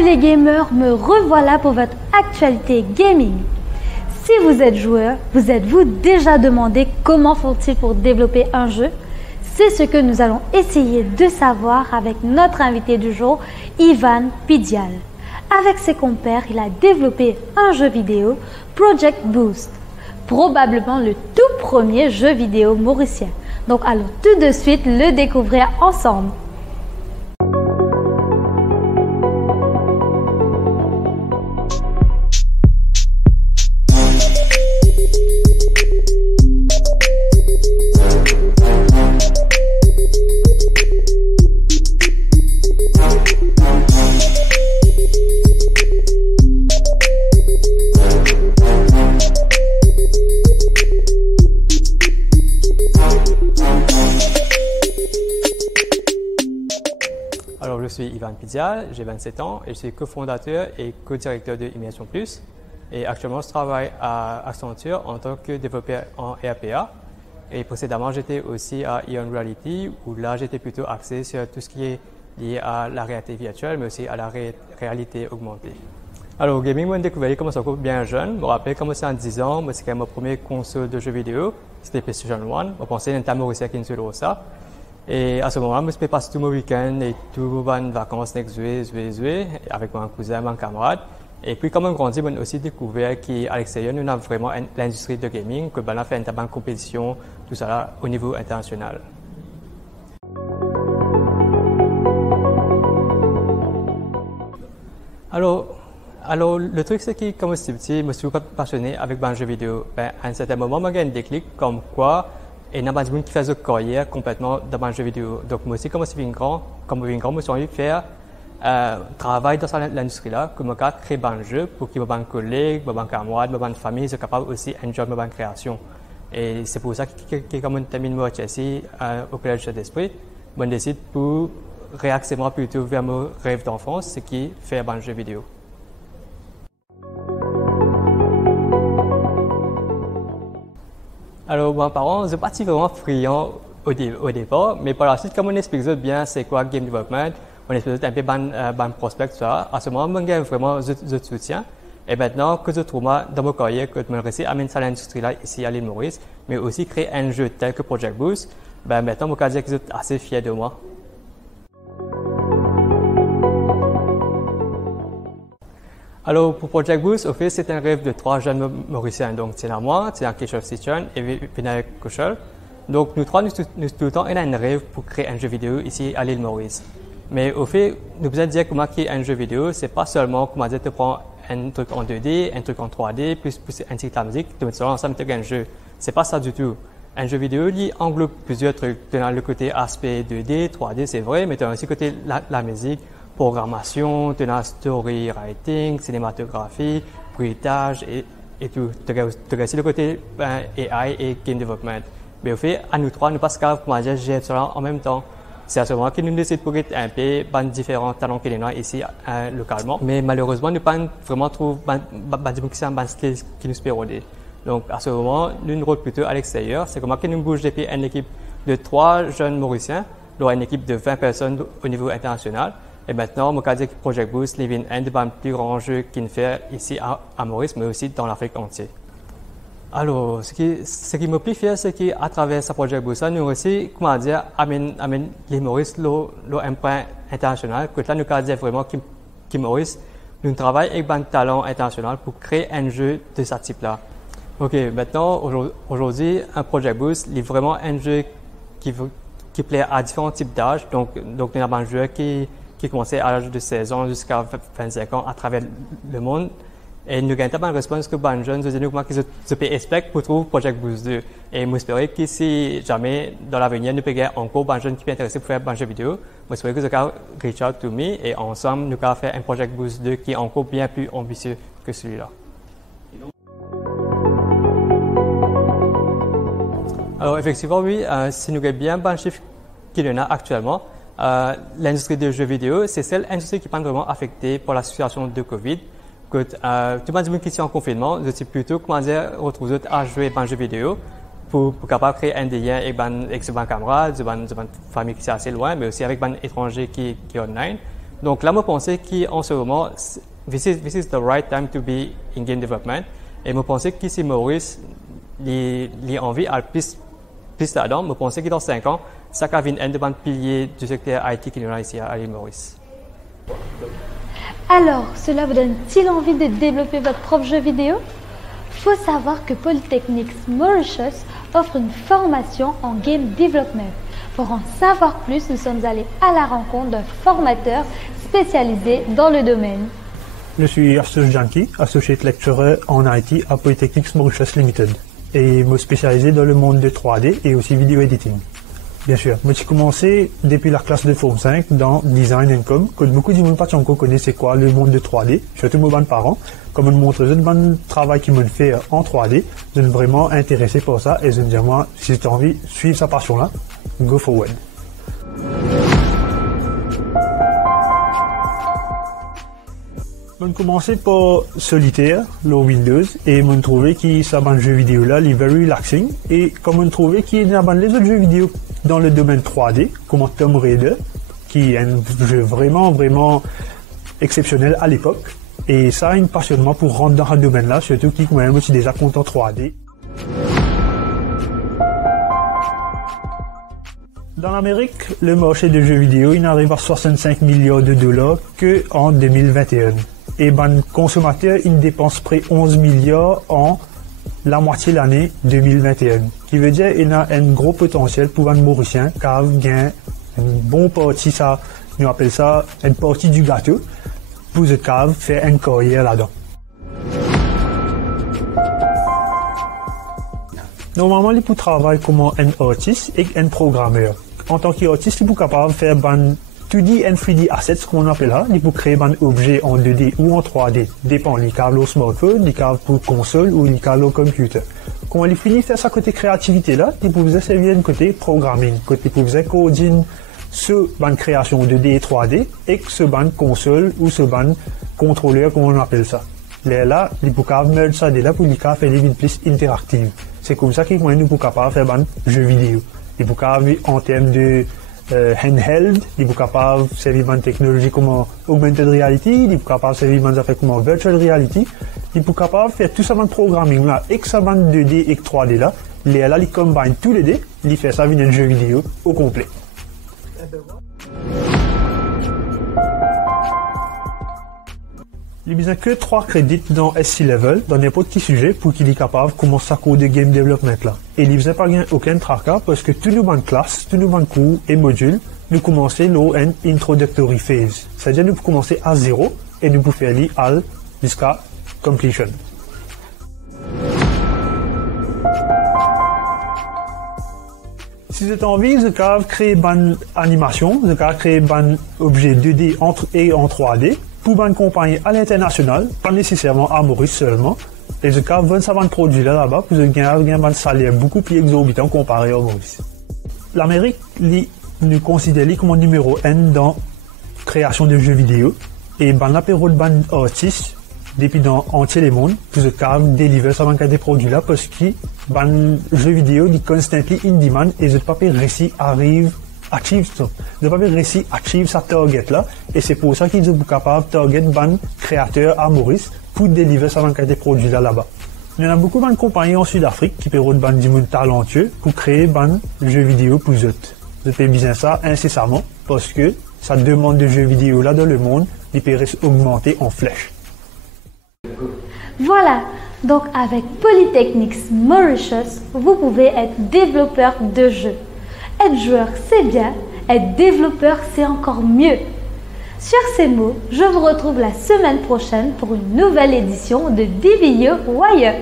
Salut les gamers, me revoilà pour votre actualité gaming. Si vous êtes joueur, vous êtes-vous déjà demandé comment font-ils pour développer un jeu? C'est ce que nous allons essayer de savoir avec notre invité du jour, Ivan Pidial. Avec ses compères, il a développé un jeu vidéo, Project Boost, probablement le tout premier jeu vidéo mauricien. Donc allons tout de suite le découvrir ensemble. Alors, je suis Ivan Pidial, j'ai 27 ans et je suis cofondateur et co-directeur de Immersion Plus. Et actuellement, je travaille à Accenture en tant que développeur en RPA. Et précédemment, j'étais aussi à Ion Reality où là, j'étais plutôt axé sur tout ce qui est lié à la réalité virtuelle, mais aussi à la réalité augmentée. Alors, au gaming, moi, j'ai découvert comment ça bien jeune. Je me rappelle quand j'étais à 10 ans, moi, c'est quand même ma première console de jeux vidéo. C'était PlayStation 1. Je pensais que c'était mauricien qui nous ça. Et à ce moment-là, je passe tous mes week-ends et toutes mes vacances avec mon cousin, mon camarade. Et puis, quand on grandit, on a aussi découvert qu'à l'extérieur, nous avons vraiment l'industrie de gaming, que on a fait une bonne compétition, tout ça là, au niveau international. Alors, le truc, c'est que, comme je suis petit, je suis passionné avec les jeux vidéo. À un certain moment, j'ai eu un déclic comme quoi, et n'a pas de monde qui fait une carrière complètement dans les jeux vidéo. Donc, moi aussi, comme je suis grand, je suis envie de faire travail dans l'industrie là, que je crée un jeu pour que mes collègues, mes camarades, mes familles soient capables aussi d'enjoy ma création. Et c'est pour ça que quand je termine mon ici au Collège d'Esprit, je décide pour réaxer moi plutôt vers mon rêve d'enfance, ce qui est faire un jeu vidéo. Alors, mes parents, je n'ai pas vraiment friand au départ, mais par la suite, comme on explique bien c'est quoi game development, on explique un peu ban prospect, ça. À ce moment, je vraiment de soutien. Et maintenant, que je trouve dans mon carrière, que je me réussis à amener ça à l'industrie là, ici à l'île Maurice, mais aussi créer un jeu tel que Project Boost, maintenant, je peux dire que je suis assez fier de moi. Alors, pour Project Boost, au fait, c'est un rêve de 3 jeunes Mauriciens. Donc, c'est moi, c'est Keshav Sichan et Vinayak Kochal. Donc, nous trois, nous tout le temps, on a un rêve pour créer un jeu vidéo ici à l'île Maurice. Mais au fait, nous besoin dire comment créer un jeu vidéo, c'est pas seulement comment dire te prendre un truc en 2D, un truc en 3D, plus un truc de la musique, tu mets ça ensemble, tu as un jeu. C'est pas ça du tout. Un jeu vidéo, il englobe plusieurs trucs. Tu as le côté aspect 2D, 3D, c'est vrai, mais tu as aussi le côté la musique, programmation, tu as story writing, cinématographie, bruitage et tout. Tu as aussi le côté AI et game development. Mais au fait, à nous trois, nous pas capables comment dire gérer cela en même temps. C'est à ce moment que nous décidons pour être un peu différents talents qu'il y a ici localement. Mais malheureusement, nous pas vraiment trouvé des skills qui nous permettent. Donc à ce moment, nous nous rôle plutôt à l'extérieur. C'est comment que nous bougeons depuis une équipe de 3 jeunes Mauriciens, alors une équipe de 20 personnes au niveau international. Et maintenant, mon cas que Project Boost est un des plus grands jeux qu'il fait ici à Maurice, mais aussi dans l'Afrique entière. Alors, ce qui me plaît fier, c'est qu'à travers ce Project Boost, nous aussi, comment dire, amène les Maurice un point international. Que là, nous avons dire vraiment que Maurice, nous travaillons avec un talent international pour créer un jeu de ce type-là. Ok, maintenant, aujourd'hui, un Project Boost est vraiment un jeu qui plaît à différents types d'âge. Donc, nous avons un jeu qui commençait à l'âge de 16 ans jusqu'à 25 ans à travers le monde. Et nous avons une réponse que les jeunes nous comment ils peuvent espérer pour trouver Project Boost 2. Et nous espérons que si jamais dans l'avenir nous pouvons encore des jeunes qui sont intéressés pour faire un jeu vidéo, nous espérons que vous allez reach out to me et ensemble nous allons faire un Project Boost 2 qui est encore bien plus ambitieux que celui-là. Alors effectivement, oui, si nous avons bien un chiffre qu'il y en a actuellement, l'industrie des jeux vidéo, c'est celle industrie qui n'est pas vraiment affectée par la situation de Covid. Que, tout le monde qui est en confinement, je suis plutôt, comment dire, retrouver à jouer à un jeu vidéo pour capable créer un lien avec ses camarades, ses familles qui sont assez loin, mais aussi avec des étrangers qui sont online. Donc là, je pense qu'en ce moment, this is the right time to be in game development. Et je pense que si Maurice a envie à plus là-dedans, je pense que dans 5 ans, ça va être un des piliers du secteur IT qui nous a ici à l'île Maurice. Alors, cela vous donne-t-il envie de développer votre propre jeu vidéo? Faut savoir que Polytechnics Mauritius offre une formation en game development. Pour en savoir plus, nous sommes allés à la rencontre d'un formateur spécialisé dans le domaine. Je suis Arthur Janki, Associate Lecturer en IT à Polytechnics Mauritius Limited et me spécialisé dans le monde de 3D et aussi vidéo editing. Bien sûr, moi j'ai commencé depuis la classe de Forme 5 dans Design and Com, que beaucoup de monde pas encore connaissent quoi le monde de 3D, surtout mes parents, comme on me montre le bon travail qu'ils m'ont fait en 3D, je suis vraiment intéressé par ça et je me dis moi, si tu as envie de suivre sa passion là, go forward. Je commençais par Solitaire, le Windows, et je trouvais que ce jeu vidéo là, il est very relaxing. Et comme je trouvais qu'il y a les autres jeux vidéo dans le domaine 3D, comme Tomb Raider, qui est un jeu vraiment exceptionnel à l'époque. Et ça a un passionnement pour rentrer dans ce domaine là, surtout qui moi aussi déjà content 3D. Dans l'Amérique, le marché de jeux vidéo, il n'arrive à 65 milliards de dollars qu'en 2021. Et ben, consommateur, il dépense près 11 milliards en la moitié de l'année 2021. Qui veut dire qu'il a un gros potentiel pour un Mauricien qui a une bonne partie, ça, nous appelle ça une partie du gâteau, pour ce cave faire une carrière là-dedans. Normalement, il peut travailler comme un artiste et un programmeur. En tant qu'artiste, il peut capable de faire 2D et 3D assets, ce qu'on appelle là. Il peut créer un objet en 2D ou en 3D. Dépend, il câble au smartphone, il câble pour console ou il câble au computer. Quand il finit de faire sa côté créativité là, il peut vous servir un côté programming, côté pour vous coordonner ce ban création 2D et 3D et ce ban console ou ce ban contrôleur, comme on appelle ça. Là, il peut merge ça là pour faire des vidéos plus interactives. C'est comme ça qu'il nous peut capable faire ban jeux vidéo. Il peut capable en termes de handheld, il est capable de servir une technologie comme augmented reality, il est capable de servir une affaire comme virtual reality, il est capable de faire tout ça dans le programming là, et que ça va 2D et 3D là, il combine tous les deux, il fait ça avec un jeu vidéo au complet. Il n'y a que 3 crédits dans SC Level, dans n'importe quel sujet, pour qu'il est capable de commencer à coder de game development là. Et il n'y a pas aucun tracas parce que tous nos bonnes classes, tous nos bonnes cours et modules, nous commençons l'eau en introductory phase. C'est-à-dire nous pouvons commencer à 0 et nous pouvons faire l'IAL jusqu'à completion. Si vous avez envie, vous pouvez créer une animation, vous pouvez créer un objet 2D et en 3D, pour une compagnie à l'international, pas nécessairement à Maurice seulement, et je cas 25 produits là-bas pour gagner un salaire beaucoup plus exorbitant comparé à Maurice. L'Amérique nous considère comme numéro 1 dans la création de jeux vidéo, et la période de artistes, depuis dans entier le monde, pour délivrer ça des produits là, parce que les jeux vidéo sont constantly in demand, et je n'ai pas réussi à arriver achieve ça. Ils n'ont pas réussi à achieve sa target là, et c'est pour ça qu'ils sont capables de target ban créateurs à Maurice pour délivrer ça dans des produits là-bas. Il y en a beaucoup de compagnies en Sud-Afrique qui peuvent ban du monde talentueux pour créer ban jeux vidéo pour eux. Vous faites bien ça incessamment parce que ça demande de jeux vidéo là dans le monde, ils peuvent augmenter en flèche. Voilà, donc avec Polytechnics Mauritius, vous pouvez être développeur de jeux. Être joueur, c'est bien. Être développeur, c'est encore mieux. Sur ces mots, je vous retrouve la semaine prochaine pour une nouvelle édition de DBU Wire.